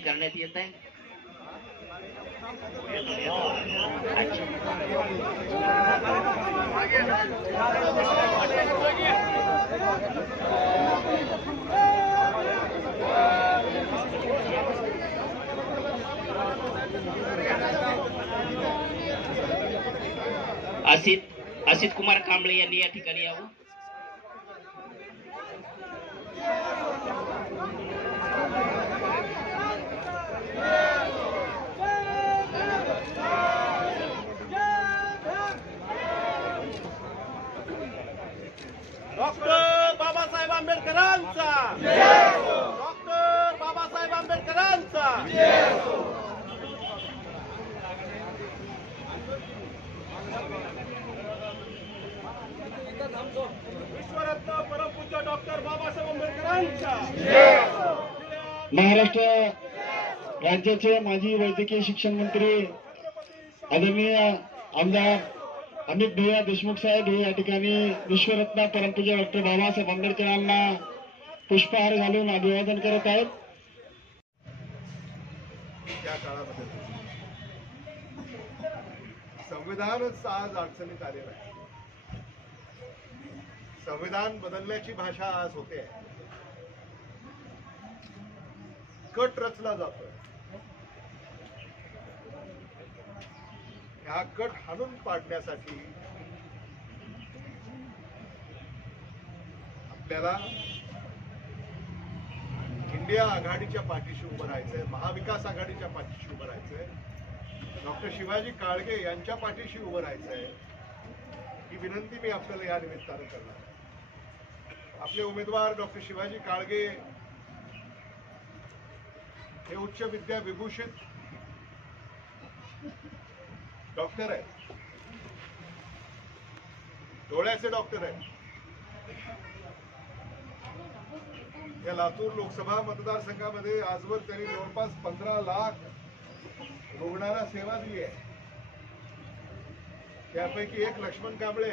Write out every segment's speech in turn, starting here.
करण्यात येत आहे. असित असित कुमार कांबळे यांनी या ठिकाणी यावं डॉक्टर बाबासाहेब आंबेडकरांचा डॉक्टर बाबासाहेब आंबेडकरांचा विश्वरत्न परमपूज्य डॉक्टर बाबासाहेब आंबेडकरांचा महाराष्ट्र राज्याचे माजी वैद्यकीय शिक्षण मंत्री आदरणीय आमदार अमित भैया देशमुख साहेब हे या ठिकाणी विश्वरत्न परमपूज्य डॉक्टर बाबासाहेब आंबेडकरांना पुष्पहार घालून अभिवादन करत आहेत. संविधानच आज अडचणीत आलेलं आहे. संविधान बदलण्याची भाषा आज होते. कट रचला जातो हा कट हाणून पाडण्यासाठी आपल्याला इंडिया आघाडीच्या पाठीशी उभं राहायचंय महाविकास आघाडीच्या पाठीशी उभं राहायचंय. डॉक्टर शिवाजी काळगे यांच्या पाठीशी उभं राहायचंय. ही विनंती मी आपल्याला या निमित्तानं करणार आपले उमेदवार डॉक्टर शिवाजी काळगे हे उच्च विद्या विभूषित डॉक्टर आहेत. डोळ्याचे डॉक्टर आहेत. या लातूर लोकसभा मतदारसंघामध्ये आजवर त्यांनी जवळपास पंधरा लाख रुग्णांना सेवा दिली आहे. त्यापैकी एक लक्ष्मण कांबळे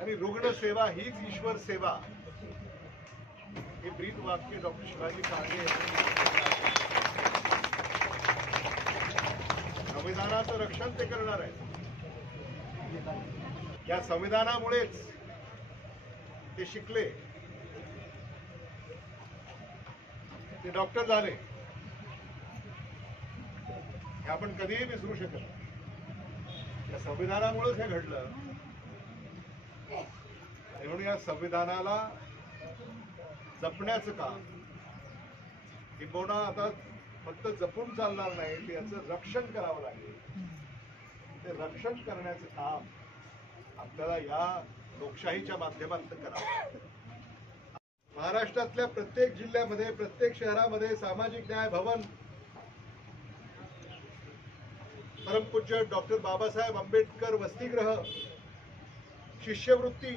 आणि रुग्ण सेवा हीच ईश्वर सेवा. हे ब्रीद वाक्य डॉक्टर शिवाजी काळगे संविधानाचं रक्षण ते करणार आहे या संविधानामुळेच ते शिकले. ते डॉक्टर झाले. हे आपण कधीही विसरू शकत या संविधानामुळेच हे घडलं. म्हणून या संविधानाला जपण्याचं काम किंबहुना आता फक्त जपून चालणार नाही ते याचं रक्षण करावं लागेल. ते रक्षण करण्याचं काम आपल्याला या लोकशाहीच्या माध्यमातून करावं. महाराष्ट्रातल्या प्रत्येक जिल्ह्यामध्ये प्रत्येक शहरामध्ये सामाजिक न्याय भवन परमपूज्य डॉक्टर बाबासाहेब आंबेडकर वसतिग्रह शिष्यवृत्ती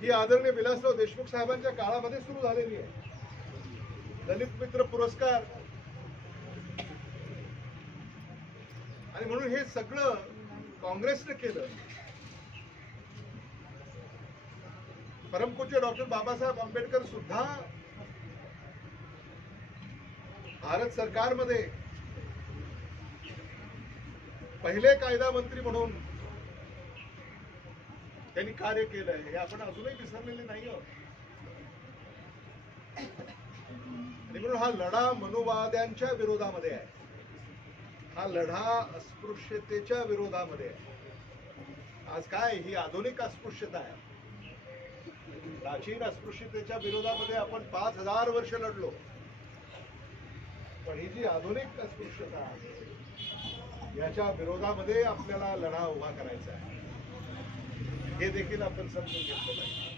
ही आदरणीय विलासराव देशमुख साहेबांच्या काळामध्ये सुरू झालेली आहे. दलित मित्र पुरस्कार. आणि म्हणून हे सगळं काँग्रेसने केलं. परमपूज्य डॉक्टर बाबासाहेब आंबेडकर सुद्धा भारत सरकारमध्ये पहिले कायदा मंत्री म्हणून त्यांनी कार्य केलंय. हे आपण अजूनही विसरलेले नाही आहोत. आणि म्हणून हा लढा मनुवाद्यांच्या विरोधामध्ये आहे. हा लढा अस्पृश्यतेच्या विरोधामध्ये आहे. आज काय ही आधुनिक अस्पृश्यता आहे. प्राचीन अस्पृश्यतेच्या विरोधामध्ये आपण पाच हजार वर्ष लढलो. पण ही जी आधुनिक अस्पृश्यता आहे याच्या विरोधामध्ये आपल्याला लढा उभा करायचा आहे. हे देखील आपण समजून घेतलं पाहिजे.